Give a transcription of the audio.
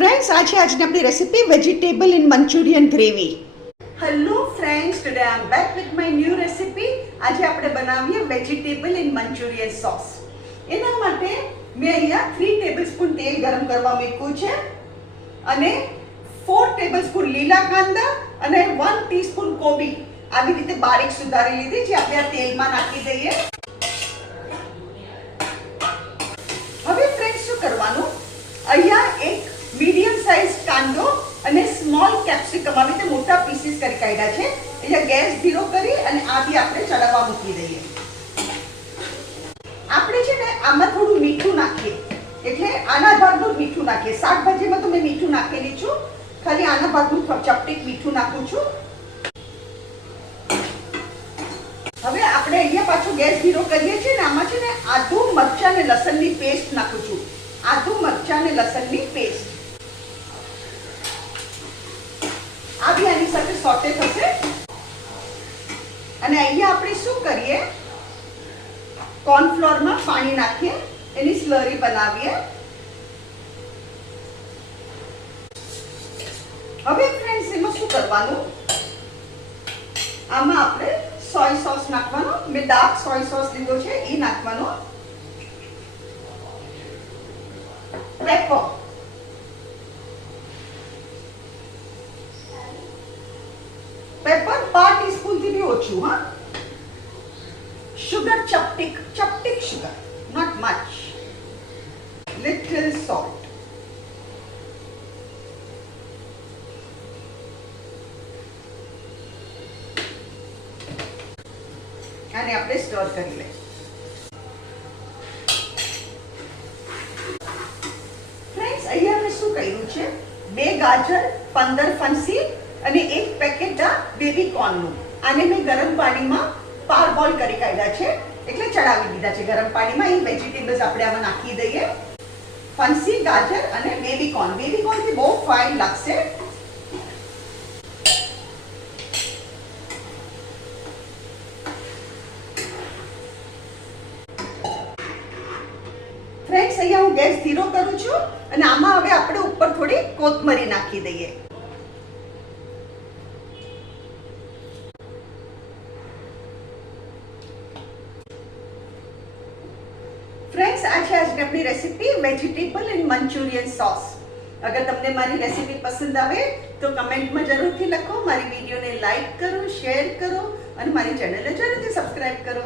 Friends आज है अपनी recipe vegetable in Manchurian gravy. Hello friends, today I am back with my new recipe. આજે આપણે બનાવીએ વેજીટેબલ ઇન મંચુરિયન સોસ. એના માટે મેં અહીંયા 3 ટેબલસ્પૂન તેલ ગરમ કરવા મૂક્યું છે અને 4 ટેબલસ્પૂન લીલા કાંદા અને 1 ટીસ્પૂન કોબી આવી રીતે બારીક સુધારી લીધી જે આપણે આ તેલમાં નાખી દઈએ. હવે ફ્રેન્ડ્સ શું કરવાનું, અહીંયા એક મીડિયમ સાઇઝ કાંદો અને સ્મોલ કેપ્સિકમ આવી રીતે મોટા પીસીસ કરી કાઢ્યા છે. અહીંયા ગેસ ધીરો કરી અને આ બી આપણે ચડાવવા મૂકી દઈએ. આપણે છે ને આમાં થોડું મીઠું નાખીએ, એટલે આના ભાગનું મીઠું નાખીએ. શાકભાજીમાં તો મેં મીઠું નાખેલી છું, ખાલી આના ભાગનું ચપટીક મીઠું નાખું છું. હવે આપણે અહીંયા પાછું ગેસ ધીરો કરીએ છીએ ને આમાં છે ને આદુ મરચાં અને લસણની પેસ્ટ નાખું છું. આદુ મરચાં અને લસણની પેસ્ટ આ બી આની સાથે સોટે થશે. અને અહીંયા આપણે શું કરીએ, કોર્નફ્લોરમાં પાણી નાખીએ, એની સ્લરી બનાવીએ. હવે ફ્રેન્ડ્સ એમાં શું કરવાનું, આમાં આપણે સોય સોસ નાખવાનો. મેં ડાર્ક સોય સોસ લીધો છે, એ નાખવાનો. પેપર, પેપર 1/2 ટીસ્પૂન થી બી ઓછું. હા, sugar chaptik sugar, not much. Little salt. અને આપણે સ્ટર કરી લઈએ. ફ્રેન્ડ્સ અહીંયા મેં શું કર્યું છે, 2 ગાજર, 15 ફણસી અને 1 પેકેટ બેબી કોર્નનું આને મેં ગરમ પાણીમાં પાર બોઇલ કરી કાઢ્યા છે, એટલે ચડાવી દીધા છે ગરમ પાણીમાં. એ વેજીટેબલ્સ આપણે આમાં નાખી દઈએ. ફણસી, ગાજર અને બેબી કોર્ન. બેબી કોર્ન થી બહુ ફાઇન લાગશે. ફ્રેન્ડ્સ અહીંયા હું ગેસ ધીરો કરું છું અને આમાં હવે આપણે ઉપર થોડી કોથમરી નાખી દઈએ. ફ્રેન્ડ્સ આ છે આજની આપણી recipe vegetable in Manchurian sauce. અગર તમને મારી રેસિપી પસંદ આવે તો કમેન્ટમાં જરૂરથી લખો. મારી વિડીયોને લાઈક કરો, શેર કરો અને મારી ચેનલને જરૂરથી સબસ્ક્રાઇબ કરો.